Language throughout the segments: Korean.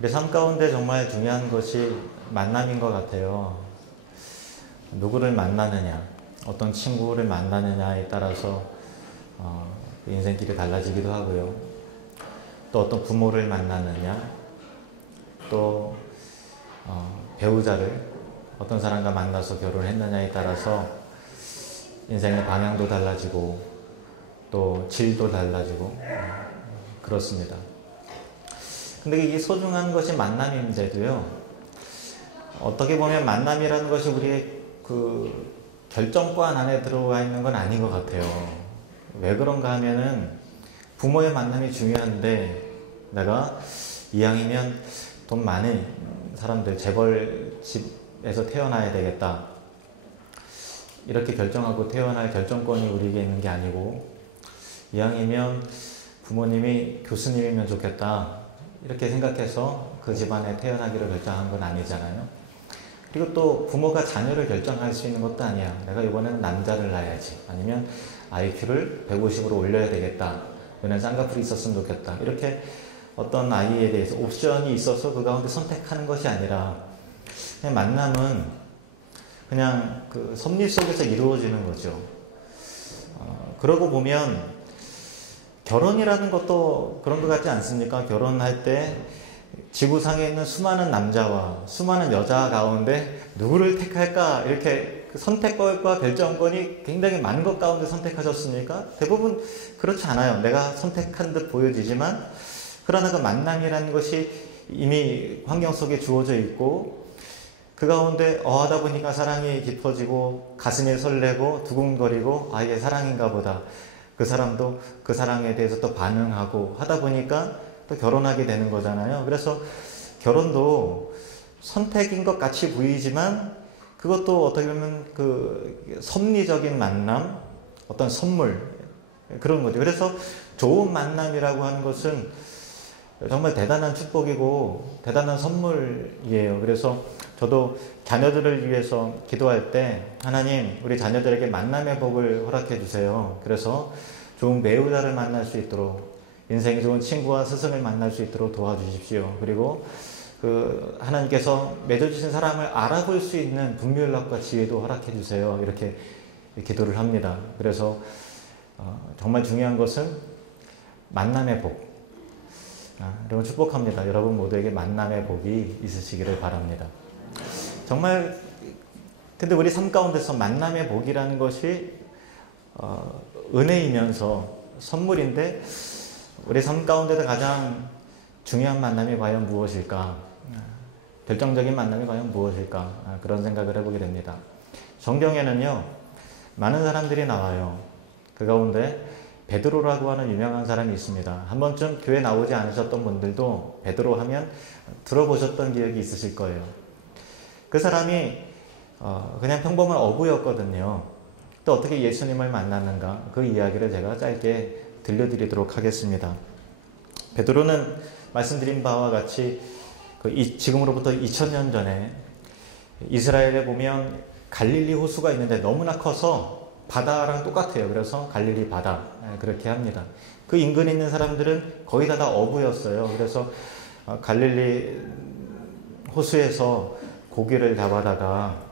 우리 삶 가운데 정말 중요한 것이 만남인 것 같아요. 누구를 만나느냐, 어떤 친구를 만나느냐에 따라서 인생길이 달라지기도 하고요. 또 어떤 부모를 만나느냐, 또 배우자를 어떤 사람과 만나서 결혼했느냐에 따라서 인생의 방향도 달라지고 또 질도 달라지고 그렇습니다. 근데 이게 소중한 것이 만남인데도요, 어떻게 보면 만남이라는 것이 우리의 그 결정권 안에 들어와 있는 건 아닌 것 같아요. 왜 그런가 하면은 부모의 만남이 중요한데 내가 이왕이면 돈 많은 사람들, 재벌집에서 태어나야 되겠다, 이렇게 결정하고 태어날 결정권이 우리에게 있는 게 아니고, 이왕이면 부모님이 교수님이면 좋겠다 이렇게 생각해서 그 집안에 태어나기로 결정한 건 아니잖아요. 그리고 또 부모가 자녀를 결정할 수 있는 것도 아니야. 내가 이번에는 남자를 낳아야지, 아니면 IQ를 150으로 올려야 되겠다, 이번엔 쌍꺼풀이 있었으면 좋겠다, 이렇게 어떤 아이에 대해서 옵션이 있어서 그 가운데 선택하는 것이 아니라 그냥 만남은 그냥 그 섭리 속에서 이루어지는 거죠. 그러고 보면 결혼이라는 것도 그런 것 같지 않습니까? 결혼할 때 지구상에 있는 수많은 남자와 수많은 여자 가운데 누구를 택할까, 이렇게 선택권과 결정권이 굉장히 많은 것 가운데 선택하셨습니까? 대부분 그렇지 않아요. 내가 선택한 듯 보여지지만, 그러나 그 만남이라는 것이 이미 환경 속에 주어져 있고, 그 가운데 하다 보니까 사랑이 깊어지고 가슴이 설레고 두근거리고, 아, 이게 사랑인가 보다, 그 사람도 그 사랑에 대해서 또 반응하고 하다 보니까 또 결혼하게 되는 거잖아요. 그래서 결혼도 선택인 것 같이 보이지만 그것도 어떻게 보면 그 섭리적인 만남, 어떤 선물, 그런 거죠. 그래서 좋은 만남이라고 하는 것은 정말 대단한 축복이고 대단한 선물이에요. 그래서 저도 자녀들을 위해서 기도할 때, 하나님, 우리 자녀들에게 만남의 복을 허락해 주세요. 그래서 좋은 배우자를 만날 수 있도록, 인생이 좋은 친구와 스승을 만날 수 있도록 도와주십시오. 그리고 그 하나님께서 맺어주신 사람을 알아볼 수 있는 분별력과 지혜도 허락해 주세요. 이렇게 기도를 합니다. 그래서 정말 중요한 것은 만남의 복. 여러분 축복합니다. 여러분 모두에게 만남의 복이 있으시기를 바랍니다. 정말 근데 우리 삶 가운데서 만남의 복이라는 것이 은혜이면서 선물인데, 우리 삶 가운데서 가장 중요한 만남이 과연 무엇일까? 결정적인 만남이 과연 무엇일까? 그런 생각을 해보게 됩니다. 성경에는요, 많은 사람들이 나와요. 그 가운데 베드로라고 하는 유명한 사람이 있습니다. 한 번쯤 교회 나오지 않으셨던 분들도 베드로 하면 들어보셨던 기억이 있으실 거예요. 그 사람이 그냥 평범한 어부였거든요. 또 어떻게 예수님을 만났는가, 그 이야기를 제가 짧게 들려드리도록 하겠습니다. 베드로는 말씀드린 바와 같이 지금으로부터 2000년 전에 이스라엘에 보면 갈릴리 호수가 있는데 너무나 커서 바다랑 똑같아요. 그래서 갈릴리 바다, 그렇게 합니다. 그 인근에 있는 사람들은 거의 다 어부였어요. 그래서 갈릴리 호수에서 고기를 잡아다가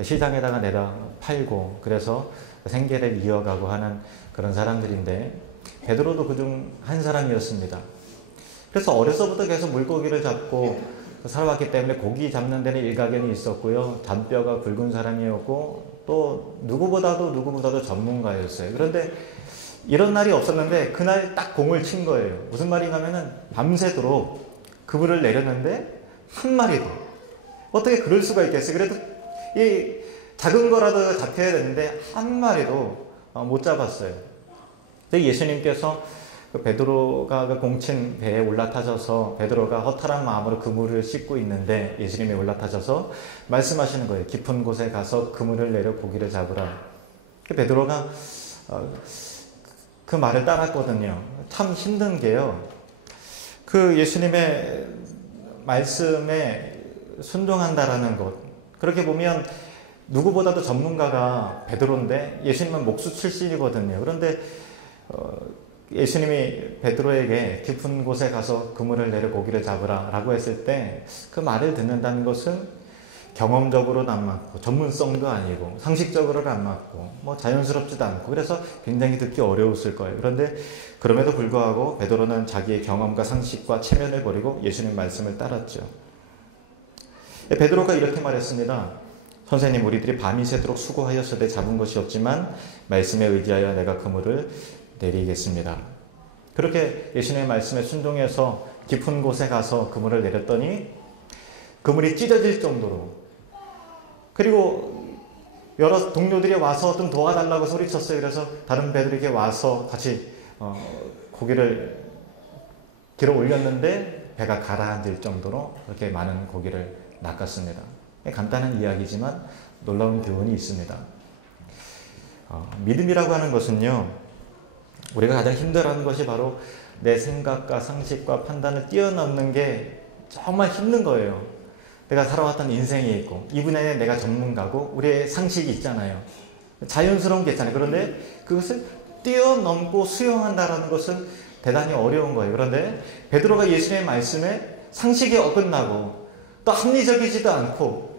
시장에다가 내다 팔고, 그래서 생계를 이어가고 하는 그런 사람들인데, 베드로도 그중 한 사람이었습니다. 그래서 어려서부터 계속 물고기를 잡고 살아왔기 때문에 고기 잡는 데는 일가견이 있었고요. 잔뼈가 굵은 사람이었고, 또 누구보다도 전문가였어요. 그런데 이런 날이 없었는데 그날 딱 공을 친 거예요. 무슨 말인가 하면은 밤새도록 그물을 내렸는데 한 마리도, 어떻게 그럴 수가 있겠어요. 그래도 이 작은 거라도 잡혀야 되는데 한 마리도 못 잡았어요. 예수님께서 베드로가 그 공친 배에 올라타셔서, 베드로가 허탈한 마음으로 그물을 씻고 있는데 예수님이 올라타셔서 말씀하시는 거예요. 깊은 곳에 가서 그물을 내려 고기를 잡으라. 베드로가 그 말을 따랐거든요. 참 힘든 게요, 그 예수님의 말씀에 순종한다라는 것, 그렇게 보면 누구보다도 전문가가 베드로인데 예수님은 목수 출신이거든요. 그런데 예수님이 베드로에게 깊은 곳에 가서 그물을 내려 고기를 잡으라 라고 했을 때 그 말을 듣는다는 것은 경험적으로는 안 맞고 전문성도 아니고 상식적으로는 안 맞고 뭐 자연스럽지도 않고 그래서 굉장히 듣기 어려웠을 거예요. 그런데 그럼에도 불구하고 베드로는 자기의 경험과 상식과 체면을 버리고 예수님 말씀을 따랐죠. 베드로가 이렇게 말했습니다. 선생님, 우리들이 밤이 새도록 수고하였으되 잡은 것이 없지만 말씀에 의지하여 내가 그물을 내리겠습니다. 그렇게 예수님의 말씀에 순종해서 깊은 곳에 가서 그물을 내렸더니 그물이 찢어질 정도로, 그리고 여러 동료들이 와서 좀 도와달라고 소리쳤어요. 그래서 다른 배들에게 와서 같이 고기를 길어 올렸는데 배가 가라앉을 정도로 그렇게 많은 고기를 낚았습니다. 간단한 이야기지만 놀라운 교훈이 있습니다. 믿음이라고 하는 것은요, 우리가 가장 힘들어하는 것이 바로 내 생각과 상식과 판단을 뛰어넘는 게 정말 힘든 거예요. 내가 살아왔던 인생이 있고 이분에 내가 전문가고 우리의 상식이 있잖아요. 자연스러운 게 있잖아요. 그런데 그것을 뛰어넘고 수용한다는 것은 대단히 어려운 거예요. 그런데 베드로가 예수님의 말씀에 상식에 어긋나고 또 합리적이지도 않고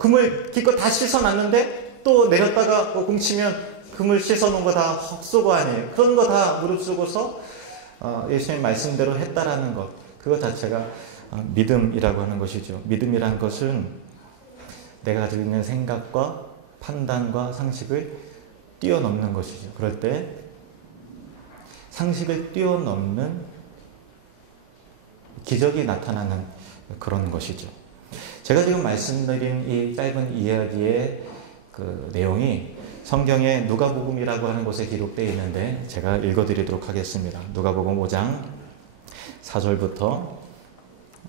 그물 기껏 다 씻어놨는데 또 내렸다가 뭉치면 그물 씻어놓은 거 다 헛소고 아니에요. 그런 거 다 무릅쓰고서 예수님 말씀대로 했다라는 것, 그것 자체가 믿음이라고 하는 것이죠. 믿음이란 것은 내가 가지고 있는 생각과 판단과 상식을 뛰어넘는 것이죠. 그럴 때 상식을 뛰어넘는 기적이 나타나는 그런 것이죠. 제가 지금 말씀드린 이 짧은 이야기의 그 내용이 성경의 누가복음이라고 하는 곳에 기록되어 있는데 제가 읽어드리도록 하겠습니다. 누가복음 5장 4절부터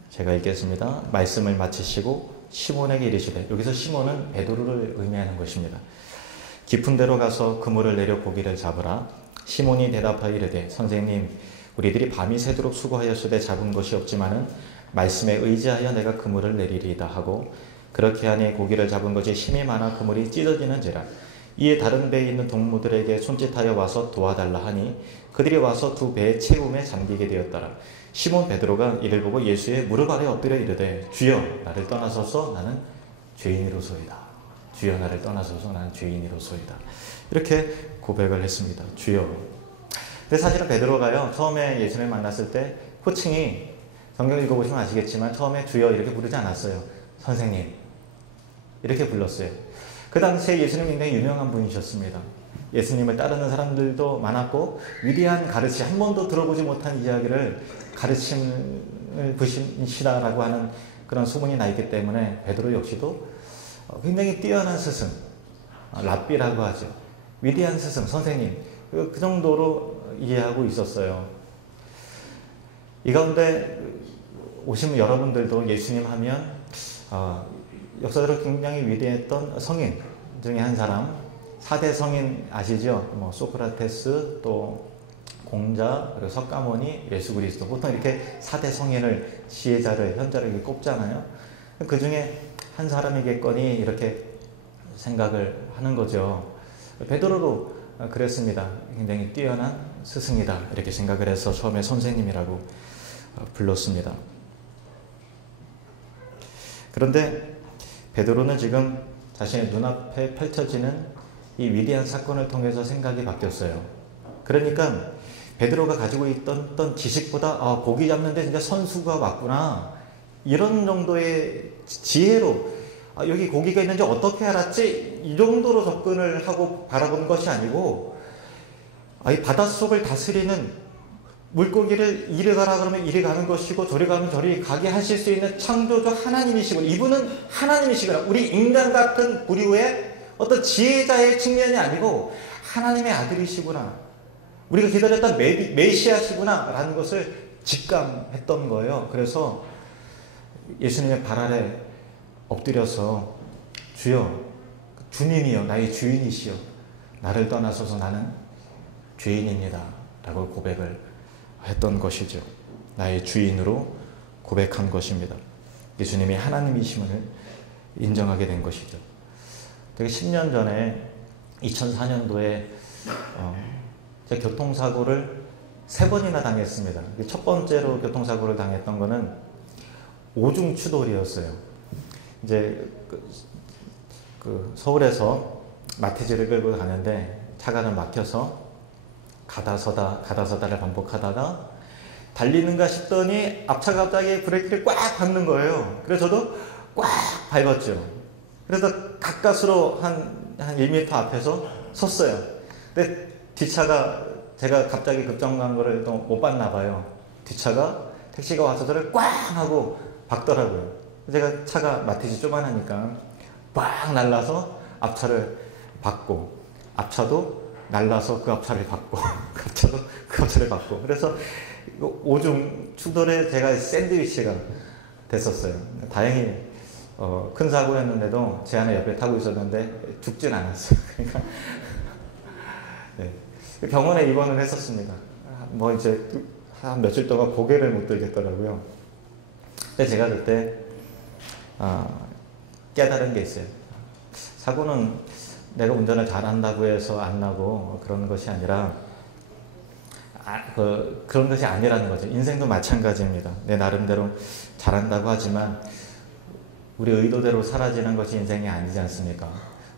제가 읽겠습니다. 말씀을 마치시고 시몬에게 이르시되, 여기서 시몬은 베드로를 의미하는 것입니다. 깊은 데로 가서 그물을 내려 고기를 잡으라. 시몬이 대답하여 이르되, 선생님, 우리들이 밤이 새도록 수고하였으되 잡은 것이 없지만은 말씀에 의지하여 내가 그물을 내리리이다 하고, 그렇게 하니 고기를 잡은 것이 힘이 많아 그물이 찢어지는지라. 이에 다른 배에 있는 동무들에게 손짓하여 와서 도와달라 하니 그들이 와서 두 배의 채움에 잠기게 되었더라. 시몬 베드로가 이를 보고 예수의 무릎 아래 엎드려 이르되, 주여, 나를 떠나소서, 나는 죄인이로소이다. 주여, 나를 떠나소서, 나는 죄인이로소이다. 이렇게 고백을 했습니다. 주여. 근데 사실은 베드로가요, 처음에 예수님을 만났을 때 호칭이, 성경 읽어보시면 아시겠지만 처음에 주여 이렇게 부르지 않았어요. 선생님 이렇게 불렀어요. 그 당시에 예수님 굉장히 유명한 분이셨습니다. 예수님을 따르는 사람들도 많았고 위대한 가르치, 한 번도 들어보지 못한 이야기를 가르침을 부시다라고 하는 그런 소문이 나 있기 때문에 베드로 역시도 굉장히 뛰어난 스승, 랍비라고 하죠. 위대한 스승, 선생님, 그 정도로 이해하고 있었어요. 이 가운데 오신 여러분들도 예수님 하면 역사적으로 굉장히 위대했던 성인 중에 한 사람, 4대 성인 아시죠? 뭐 소크라테스, 또 공자, 그리고 석가모니, 예수 그리스도. 보통 이렇게 4대 성인을, 지혜자를, 현자를 이렇게 꼽잖아요. 그 중에 한 사람이겠거니 이렇게 생각을 하는 거죠. 베드로도 그랬습니다. 굉장히 뛰어난 스승이다 이렇게 생각을 해서 처음에 선생님이라고 불렀습니다. 그런데 베드로는 지금 자신의 눈앞에 펼쳐지는 이 위대한 사건을 통해서 생각이 바뀌었어요. 그러니까 베드로가 가지고 있던 지식보다 고기 잡는데 진짜 선수가 왔구나, 이런 정도의 지혜로 여기 고기가 있는지 어떻게 알았지? 이 정도로 접근을 하고 바라본 것이 아니고, 이 바닷속을 다스리는, 물고기를 이리 가라 그러면 이리 가는 것이고 저리 가면 저리 가게 하실 수 있는 창조주 하나님이시고, 이분은 하나님이시구나. 우리 인간 같은 부류의 어떤 지혜자의 측면이 아니고 하나님의 아들이시구나, 우리가 기다렸던 메시아시구나 라는 것을 직감했던 거예요. 그래서 예수님의 발 아래 엎드려서 주여, 주님이여, 나의 주인이시여, 나를 떠나서서 나는 죄인입니다 라고 고백을 했던 것이죠. 나의 주인으로 고백한 것입니다. 예수님이 하나님이심을 인정하게 된 것이죠. 되게 10년 전에 2004년도에 교통사고를 3번이나 당했습니다. 첫 번째로 교통사고를 당했던 거는 오중 추돌이었어요. 이제 서울에서 마티즈를 끌고 가는데 차가 좀 막혀서 가다 서다를 반복하다가 달리는가 싶더니 앞차가 갑자기 브레이크를 꽉 밟는 거예요. 그래서 저도 꽉 밟았죠. 그래서 가까스로 한 1m 앞에서 섰어요. 근데 뒷차가 제가 갑자기 급정거한 거를 또 못 봤나 봐요. 뒷차가 택시가 와서 저를 꽝 하고 박더라고요. 제가 차가 마티즈 쪼만하니까 꽝 날라서 앞차를 박고, 앞차도 날라서 그 앞차를 박고, 앞차도 그 앞차를 박고. 그래서 오중 추돌에 제가 샌드위치가 됐었어요. 다행히 큰 사고였는데도 제 아내 옆에 타고 있었는데 죽진 않았어요. 그러니까 네. 병원에 입원을 했었습니다. 뭐 이제 한 며칠 동안 고개를 못 들겠더라고요. 근데 제가 그때 깨달은 게 있어요. 사고는 내가 운전을 잘한다고 해서 안 나고 그런 것이 아니라 그런 것이 아니라는 거죠. 인생도 마찬가지입니다. 내 나름대로 잘한다고 하지만 우리 의도대로 사라지는 것이 인생이 아니지 않습니까?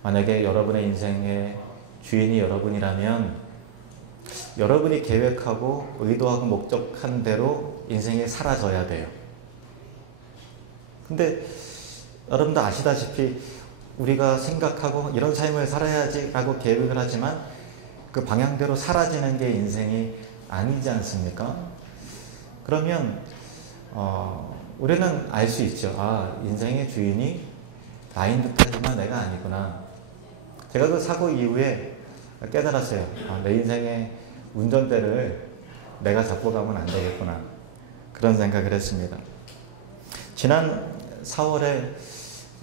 만약에 여러분의 인생의 주인이 여러분이라면 여러분이 계획하고 의도하고 목적한 대로 인생이 사라져야 돼요. 근데 여러분도 아시다시피 우리가 생각하고 이런 삶을 살아야지 라고 계획을 하지만 그 방향대로 사라지는 게 인생이 아니지 않습니까? 그러면 우리는 알 수 있죠. 인생의 주인이 나인 듯하지만 내가 아니구나. 제가 그 사고 이후에 깨달았어요. 내 인생의 운전대를 내가 잡고 가면 안 되겠구나. 그런 생각을 했습니다. 지난 4월에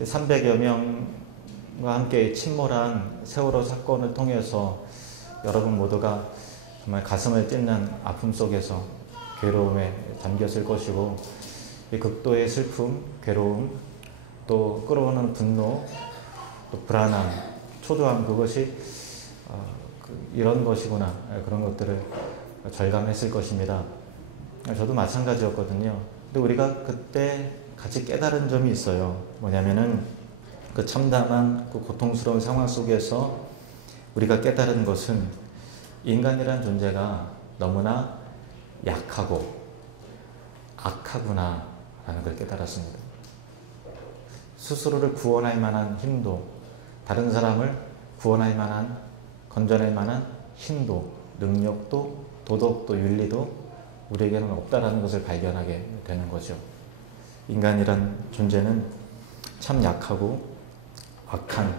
300여 명과 함께 침몰한 세월호 사건을 통해서 여러분 모두가 정말 가슴을 찢는 아픔 속에서 괴로움에 잠겼을 것이고 이 극도의 슬픔, 괴로움, 또 끌어오는 분노, 또 불안함, 초조함, 그것이 이런 것이구나, 그런 것들을 절감했을 것입니다. 저도 마찬가지였거든요. 근데 우리가 그때 같이 깨달은 점이 있어요. 뭐냐면은 그 참담한 그 고통스러운 상황 속에서 우리가 깨달은 것은 인간이란 존재가 너무나 약하고 악하구나 라는 걸 깨달았습니다. 스스로를 구원할 만한 힘도, 다른 사람을 구원할 만한, 건져낼 만한 힘도, 능력도, 도덕도, 윤리도 우리에게는 없다라는 것을 발견하게 되는 거죠. 인간이란 존재는 참 약하고 악한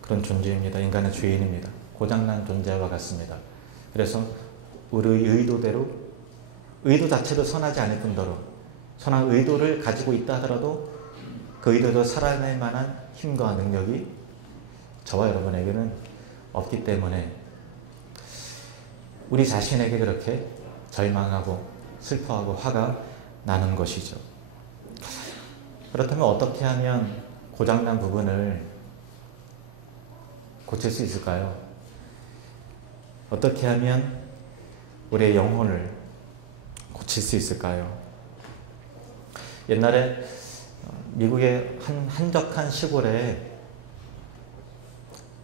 그런 존재입니다. 인간의 주인입니다. 고장난 존재와 같습니다. 그래서 우리 의도대로, 의도 자체도 선하지 않을 뿐더러 선한 의도를 가지고 있다 하더라도 그 의도도 살아낼 만한 힘과 능력이 저와 여러분에게는 없기 때문에 우리 자신에게 그렇게 절망하고 슬퍼하고 화가 나는 것이죠. 그렇다면 어떻게 하면 고장난 부분을 고칠 수 있을까요? 어떻게 하면 우리의 영혼을 고칠 수 있을까요? 옛날에 미국의 한 한적한 시골에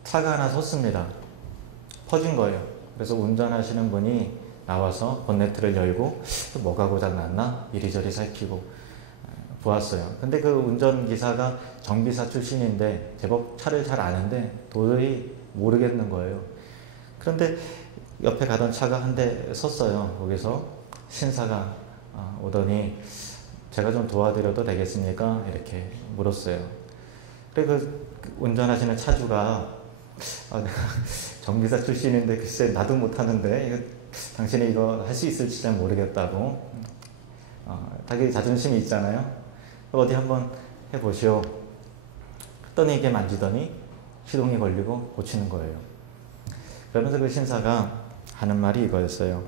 차가 하나 섰습니다. 퍼진 거예요. 그래서 운전하시는 분이 나와서 본네트를 열고 뭐가 고장났나 이리저리 살피고 보았어요. 근데 그 운전기사가 정비사 출신인데 제법 차를 잘 아는데 도저히 모르겠는 거예요. 그런데 옆에 가던 차가 한 대 섰어요. 거기서 신사가 오더니 제가 좀 도와드려도 되겠습니까? 이렇게 물었어요. 그래 그 운전하시는 차주가 내가 정비사 출신인데 글쎄 나도 못하는데 당신이 이거 할 수 있을지 잘 모르겠다고 자기 자존심이 있잖아요. 어디 한번 해보시오. 했더니 이게 만지더니 시동이 걸리고 고치는 거예요. 그러면서 그 신사가 하는 말이 이거였어요.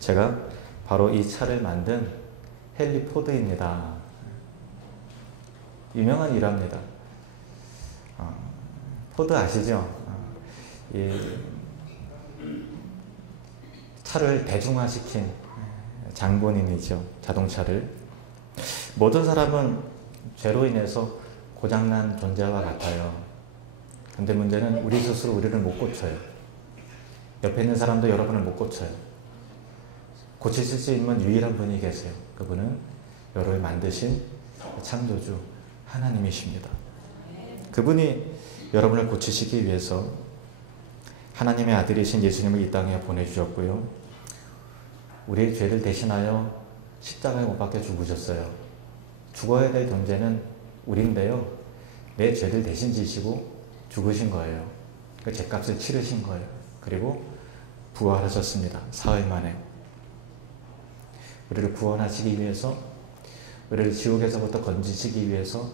제가 바로 이 차를 만든 헨리 포드입니다. 유명한 일화입니다. 포드 아시죠? 이 차를 대중화시킨 장본인이죠. 자동차를. 모든 사람은 죄로 인해서 고장난 존재와 같아요. 근데 문제는 우리 스스로 우리를 못 고쳐요. 옆에 있는 사람도 여러분을 못 고쳐요. 고치실 수 있는 유일한 분이 계세요. 그분은 여러분을 만드신 창조주 하나님이십니다. 그분이 여러분을 고치시기 위해서 하나님의 아들이신 예수님을 이 땅에 보내주셨고요. 우리의 죄를 대신하여 십자가에 못 박혀 죽으셨어요. 죽어야 될 존재는 우리인데요. 내 죄를 대신 지시고 죽으신 거예요. 그 죄값을 치르신 거예요. 그리고 부활하셨습니다. 사흘 만에. 우리를 구원하시기 위해서, 우리를 지옥에서부터 건지시기 위해서,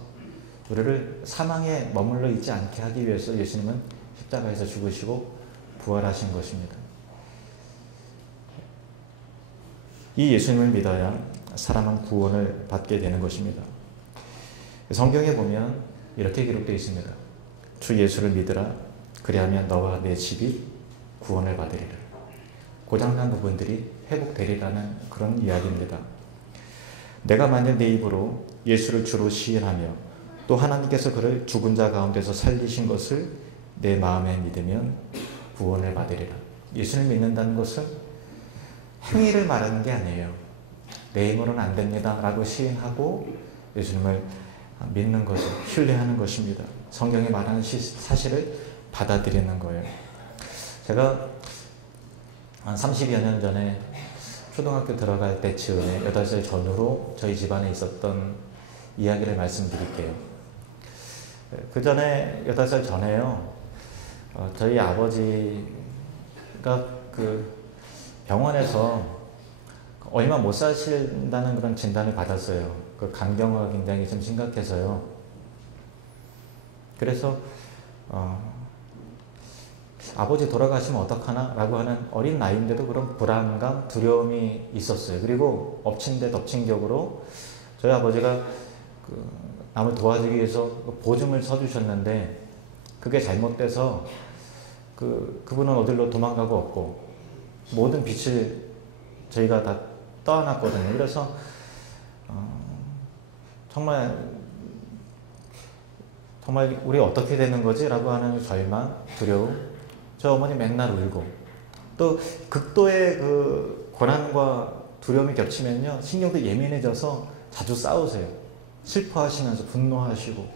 우리를 사망에 머물러 있지 않게 하기 위해서 예수님은 십자가에서 죽으시고 부활하신 것입니다. 이 예수님을 믿어야 사람은 구원을 받게 되는 것입니다. 성경에 보면 이렇게 기록되어 있습니다. 주 예수를 믿으라. 그리하면 너와 내 집이 구원을 받으리라. 고장난 부분들이 회복되리라는 그런 이야기입니다. 내가 만일 내 입으로 예수를 주로 시인하며 또 하나님께서 그를 죽은 자 가운데서 살리신 것을 내 마음에 믿으면 구원을 받으리라. 예수를 믿는다는 것은 행위를 말하는 게 아니에요. 내 힘으로는 안 됩니다 라고 시인하고 예수님을 믿는 것을 신뢰하는 것입니다. 성경이 말하는 사실을 받아들이는 거예요. 제가 한 30여 년 전에 초등학교 들어갈 때쯤에 8살 전후로 저희 집안에 있었던 이야기를 말씀드릴게요. 그 전에 8살 전에요. 저희 아버지가 그 병원에서 얼마 못 사신다는 그런 진단을 받았어요. 그 간경화가 굉장히 좀 심각해서요. 그래서 아버지 돌아가시면 어떡하나 라고 하는 어린 나이인데도 그런 불안감, 두려움이 있었어요. 그리고 엎친 데 덮친 격으로 저희 아버지가 그 남을 도와주기 위해서 보증을 서주셨는데 그게 잘못돼서 그분은 어디로 도망가고 없고 모든 빚을 저희가 다 떠안았거든요. 그래서 정말 우리 어떻게 되는 거지? 라고 하는 절망, 두려움. 저 어머니 맨날 울고 또 극도의 그 고난과 두려움이 겹치면요 신경도 예민해져서 자주 싸우세요. 슬퍼하시면서 분노하시고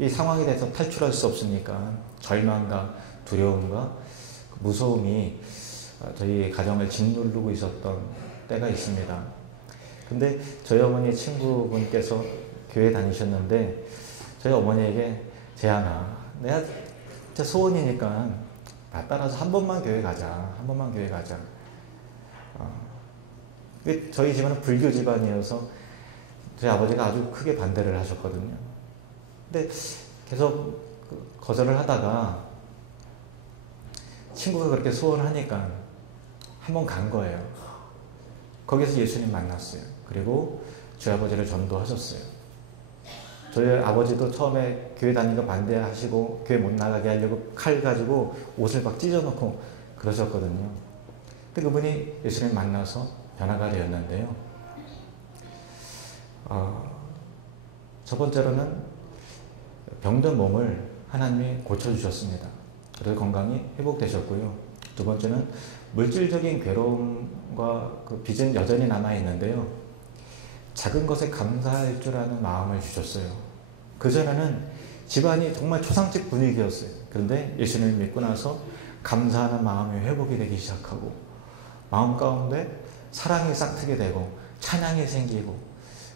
이 상황에 대해서 탈출할 수 없으니까 절망과 두려움과 무서움이 저희 가정을 짓누르고 있었던 때가 있습니다. 근데 저희 어머니 친구분께서 교회 다니셨는데 저희 어머니에게 재한아 내가 진짜 소원이니까 나 따라서 한 번만 교회 가자. 한 번만 교회 가자. 저희 집안은 불교 집안이어서 저희 아버지가 아주 크게 반대를 하셨거든요. 근데 계속 거절을 하다가 친구가 그렇게 소원하니까 한 번 간 거예요. 거기서 예수님 만났어요. 그리고 저희 아버지를 전도하셨어요. 저희 아버지도 처음에 교회 다니는 거 반대하시고 교회 못 나가게 하려고 칼 가지고 옷을 막 찢어놓고 그러셨거든요. 근데 그분이 예수님 만나서 변화가 되었는데요. 첫 번째로는 병든 몸을 하나님이 고쳐주셨습니다. 그래서 건강이 회복되셨고요. 두 번째는 물질적인 괴로움과 그 빚은 여전히 남아있는데요. 작은 것에 감사할 줄 아는 마음을 주셨어요. 그전에는 집안이 정말 초상집 분위기였어요. 그런데 예수님을 믿고 나서 감사하는 마음이 회복이 되기 시작하고 마음 가운데 사랑이 싹트게 되고 찬양이 생기고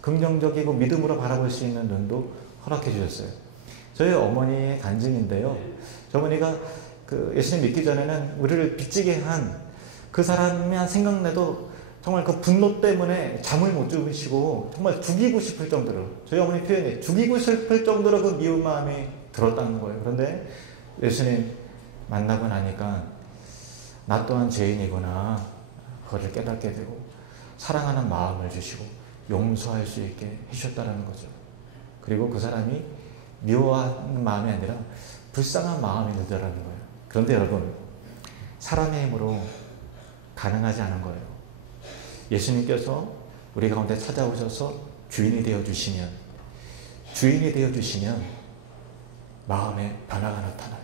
긍정적이고 믿음으로 바라볼 수 있는 눈도 허락해 주셨어요. 저희 어머니의 간증인데요. 저 어머니가 그 예수님 믿기 전에는 우리를 빚지게 한 그 사람이 생각나도 정말 그 분노 때문에 잠을 못 주무시고 정말 죽이고 싶을 정도로 저희 어머니 표현이 죽이고 싶을 정도로 그 미운 마음이 들었다는 거예요. 그런데 예수님 만나고 나니까 나 또한 죄인이구나 그거를 깨닫게 되고 사랑하는 마음을 주시고 용서할 수 있게 해주셨다는 거죠. 그리고 그 사람이 미워하는 마음이 아니라 불쌍한 마음이 들더라는 거예요. 그런데 여러분 사람의 힘으로 가능하지 않은 거예요. 예수님께서 우리 가운데 찾아오셔서 주인이 되어주시면 마음의 변화가 나타나요.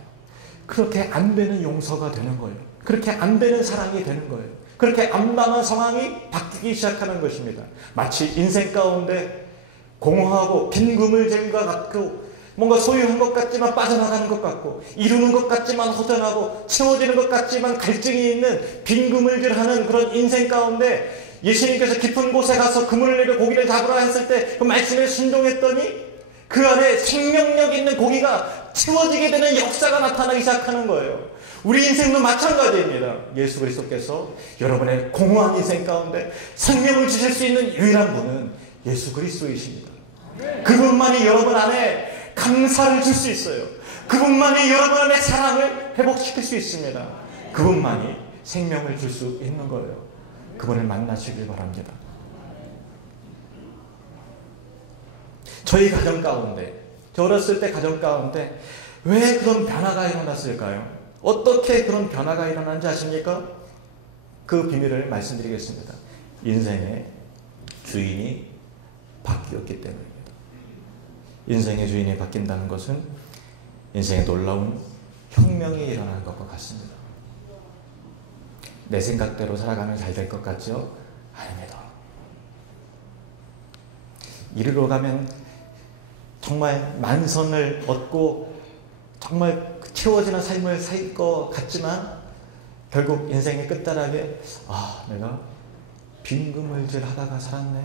그렇게 안 되는 용서가 되는 거예요. 그렇게 안 되는 사랑이 되는 거예요. 그렇게 암담한 상황이 바뀌기 시작하는 것입니다. 마치 인생 가운데 공허하고 빈 그물질과 같고 뭔가 소유한 것 같지만 빠져나가는 것 같고 이루는 것 같지만 허전하고 채워지는 것 같지만 갈증이 있는 빈 그물질하는 그런 인생 가운데 예수님께서 깊은 곳에 가서 그물을 내려 고기를 잡으라 했을 때 그 말씀에 순종했더니 그 안에 생명력 있는 고기가 채워지게 되는 역사가 나타나기 시작하는 거예요. 우리 인생도 마찬가지입니다. 예수 그리스도께서 여러분의 공허한 인생 가운데 생명을 주실 수 있는 유일한 분은 예수 그리스도이십니다. 그분만이 여러분 안에 감사를 줄 수 있어요. 그분만이 여러분 안에 사랑을 회복시킬 수 있습니다. 그분만이 생명을 줄 수 있는 거예요. 그분을 만나시길 바랍니다. 저희 가정 가운데, 저 어렸을 때 가정 가운데 왜 그런 변화가 일어났을까요? 어떻게 그런 변화가 일어난지 아십니까? 그 비밀을 말씀드리겠습니다. 인생의 주인이 바뀌었기 때문입니다. 인생의 주인이 바뀐다는 것은 인생에 놀라운 혁명이 일어나는 것과 같습니다. 내 생각대로 살아가면 잘 될 것 같죠? 아닙니다. 이리로 가면 정말 만선을 얻고 정말 채워지는 삶을 살 것 같지만 결국 인생의 끝자락에 내가 빈그물질 하다가 살았네.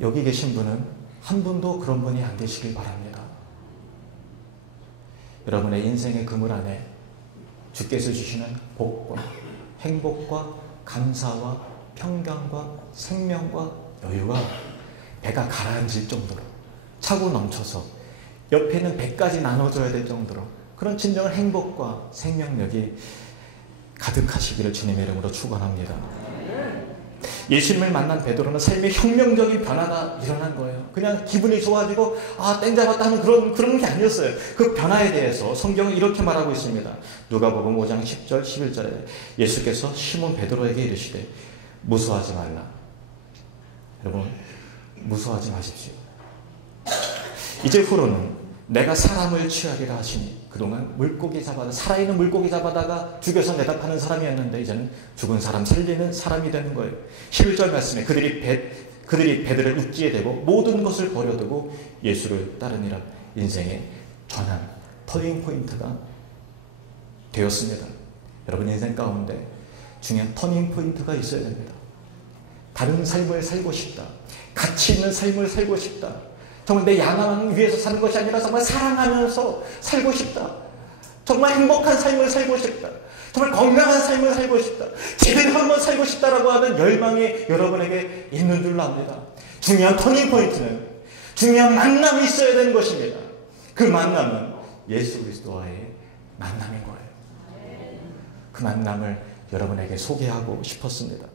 여기 계신 분은 한 분도 그런 분이 안 되시길 바랍니다. 여러분의 인생의 그물 안에 주께서 주시는 복과 행복과 감사와 평강과 생명과 여유가 배가 가라앉을 정도로 차고 넘쳐서 옆에 있는 배까지 나눠줘야 될 정도로 그런 진정한 행복과 생명력이 가득하시기를 주님의 이름으로 축원합니다. 예수님을 만난 베드로는 삶의 혁명적인 변화가 일어난 거예요. 그냥 기분이 좋아지고 땡 잡았다 하는 그런 게 아니었어요. 그 변화에 대해서 성경은 이렇게 말하고 있습니다. 누가복음 5장 10절 11절에 예수께서 시몬 베드로에게 이르시되 무서워하지 말라. 여러분 무서워하지 마십시오. 이제 후로는 내가 사람을 취하리라 하시니 그동안 물고기 잡아다 살아있는 물고기 잡아다가 죽여서 내다 파는 사람이었는데 이제는 죽은 사람 살리는 사람이 되는 거예요. 11절 말씀에 그들이 배들을 웃기게 되고 모든 것을 버려두고 예수를 따르니라. 인생의 전환 터닝 포인트가 되었습니다. 여러분 인생 가운데 중요한 터닝 포인트가 있어야 됩니다. 다른 삶을 살고 싶다. 가치 있는 삶을 살고 싶다. 정말 내 야망을 위해서 사는 것이 아니라 정말 사랑하면서 살고 싶다. 정말 행복한 삶을 살고 싶다. 정말 건강한 삶을 살고 싶다. 제대로 한번 살고 싶다라고 하는 열망이 여러분에게 있는 줄로 압니다. 중요한 터닝포인트는 중요한 만남이 있어야 되는 것입니다. 그 만남은 예수 그리스도와의 만남인 거예요. 그 만남을 여러분에게 소개하고 싶었습니다.